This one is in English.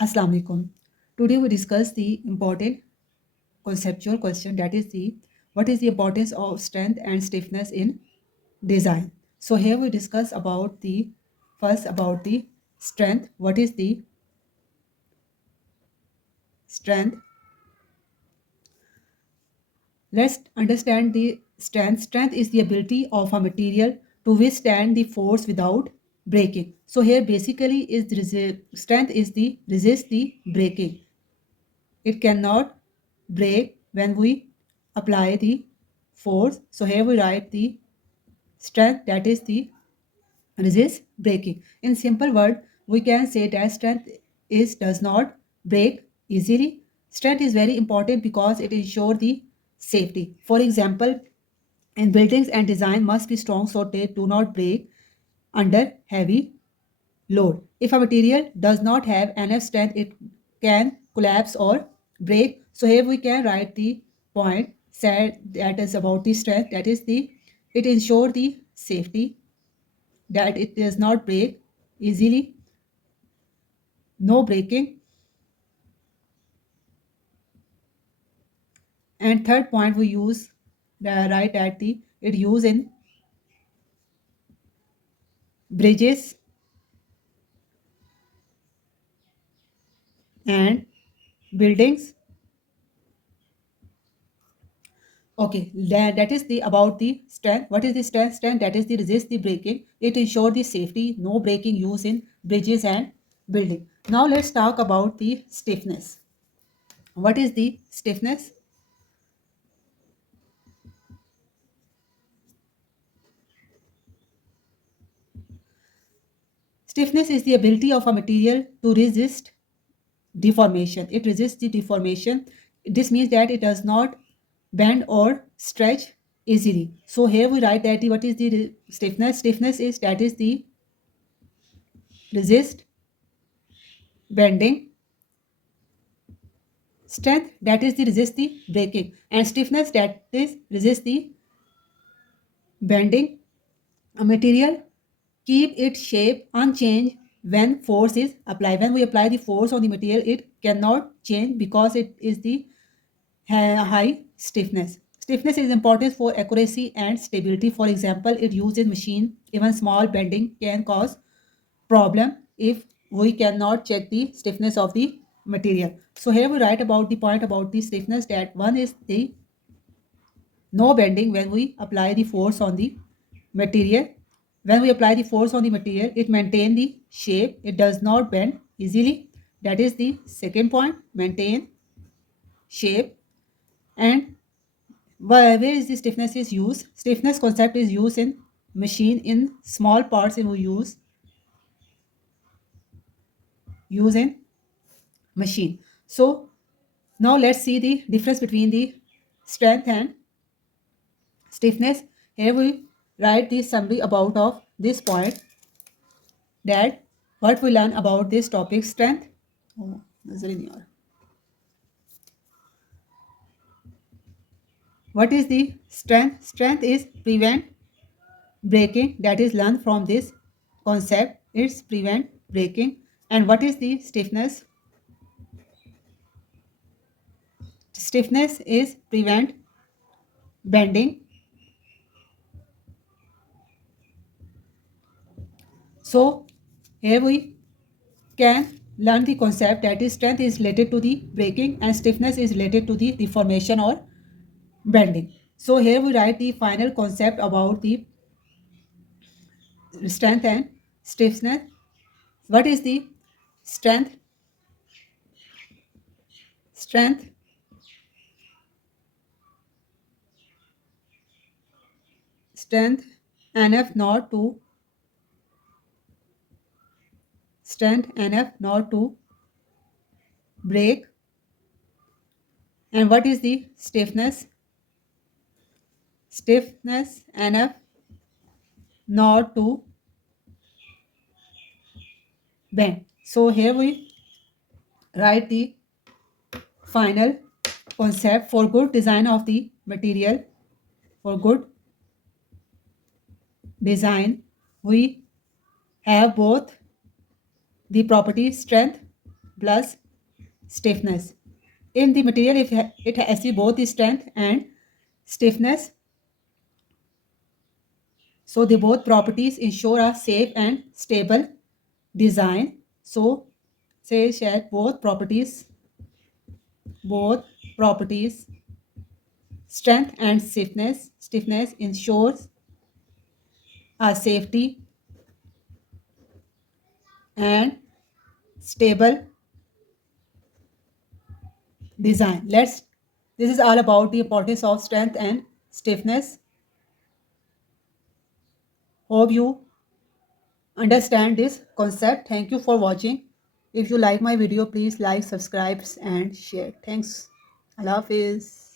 Assalamu alaikum. Today we discuss the important conceptual question, that is the what is the importance of strength and stiffness in design. So here we discuss about the first about the strength. What is the strength? Let's understand the strength. Strength is the ability of a material to withstand the force without breaking. So here basically is the strength is the resist the breaking. It cannot break when we apply the force. So here we write the strength, that is the resist breaking. In simple word, we can say that strength is does not break easily. Strength is very important because it ensures the safety. For example, in buildings and design must be strong so they do not break under heavy load. If a material does not have enough strength, it can collapse or break. So here we can write the point said that is about the strength, that is the it ensures the safety, that it does not break easily, no breaking. And third point we use the right at the it use in bridges and buildings. Okay, that is the about the strength. What is the strength? Strength, that is the resist the breaking. It ensure the safety, no breaking use in bridges and building. Now let's talk about the stiffness. What is the stiffness? Stiffness is the ability of a material to resist deformation. It resists the deformation. This means that it does not bend or stretch easily. So here we write that what is the stiffness? Stiffness is that is the resist bending. Strength, that is the resist the breaking, and stiffness, that is resist the bending. A material keep its shape unchanged when force is applied. When we apply the force on the material, it cannot change because it is the high stiffness. Stiffness is important for accuracy and stability. For example, it used in machine. Even small bending can cause problem if we cannot check the stiffness of the material. So here we write about the point about the stiffness, that one is the no bending when we apply the force on the material. When we apply the force on the material, it maintain the shape, it does not bend easily. That is the second point, maintain shape. And where is the stiffness is used? Stiffness concept is used in machine in small parts, and we use in machine. So now let's see the difference between the strength and stiffness. Here we write the summary about of this point, that what we learn about this topic strength. Oh, nazar hi nahi aa raha. What is the strength? Strength is prevent breaking, that is learned from this concept. It's prevent breaking. And what is the stiffness? Stiffness is prevent bending. So here we can learn the concept, that is strength is related to the breaking and stiffness is related to the deformation or bending. So here we write the final concept about the strength and stiffness. What is the strength? Strength, strength enough not to strength enough not to break. And what is the stiffness? Stiffness enough not to bend. So here we write the final concept. For good design of the material, for good design, we have both the property strength, plus stiffness. In the material, if it has both the strength and stiffness, so the both properties ensure a safe and stable design. So say that both properties, strength and stiffness ensures a safety and stable design. This is all about the importance of strength and stiffness. Hope you understand this concept. Thank you for watching. If you like my video, please like, subscribe and share. Thanks. Allah Hafiz.